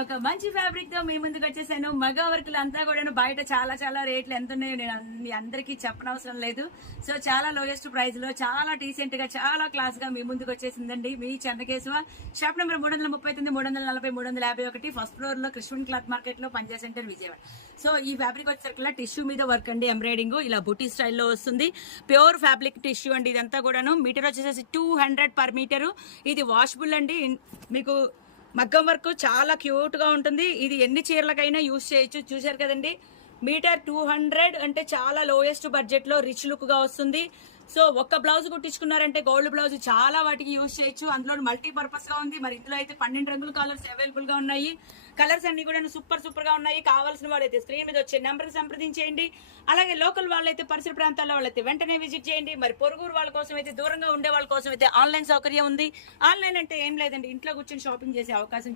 ఒక మంచి ఫ్యాబ్రిక్ తో మీ ముందుకు వచ్చేసాను. మగ వర్కులు అంతా కూడా బయట చాలా చాలా రేట్లు ఎంత ఉన్నాయో నేను మీ అందరికీ చెప్పనవసరం లేదు. సో చాలా లోయెస్ట్ ప్రైస్ లో చాలా డీసెంట్ గా చాలా క్లాస్ గా మీ ముందుకు వచ్చేసిందండి మీ Chennakesava. Shop number 339, 340, 351, first floor లో కృష్ణ క్లాత్ మార్కెట్ లో పంజా సెంటర్ విజయవాడ. సో ఈ ఫ్యాబ్రిక్ వచ్చేసరికి టిష్యూ మీద వర్క్ అండి, ఎంబ్రాయిడింగ్ ఇలా బుటీ స్టైల్లో వస్తుంది. ప్యూర్ ఫ్యాబ్రిక్ టిష్యూ అండి ఇదంతా కూడాను. మీటర్ వచ్చేసి 200 పర్ మీటరు. ఇది వాషబుల్ అండి. మీకు మగ్గం వర్క్ చాలా క్యూట్ గా ఉంటుంది. ఇది ఎన్ని చీరలకైనా యూజ్ చేయొచ్చు. చూసారు కదండి, మీటర్ 200 అంటే చాలా లోయెస్ట్ బడ్జెట్ లో రిచ్ లుక్ గా వస్తుంది. సో ఒక్క బ్లౌజ్ కుట్టించుకున్నారంటే గోల్డ్ బ్లౌజ్ చాలా వాటికి యూజ్ చేయొచ్చు. అందులో మల్టీపర్పస్ గా ఉంది. మరి ఇందులో అయితే 12 రంగుల కలర్స్ అవైలబుల్ గా ఉన్నాయి. కలర్స్ అన్ని కూడా సూపర్ గా ఉన్నాయి. కావాల్సిన వాళ్ళైతే స్క్రీన్ మీద వచ్చే నెంబర్ సంప్రదించేయండి. అలాగే లోకల్ వాళ్ళైతే పరిసర ప్రాంతాల్లో వాళ్ళైతే వెంటనే విజిట్ చేయండి. మరి పొరుగురు వాళ్ళ కోసం అయితే, దూరంగా ఉండే వాళ్ళ కోసం అయితే ఆన్లైన్ సౌకర్యం ఉంది. ఆన్లైన్ అంటే ఏం లేదండి, ఇంట్లో కూర్చొని షాపింగ్ చేసే అవకాశం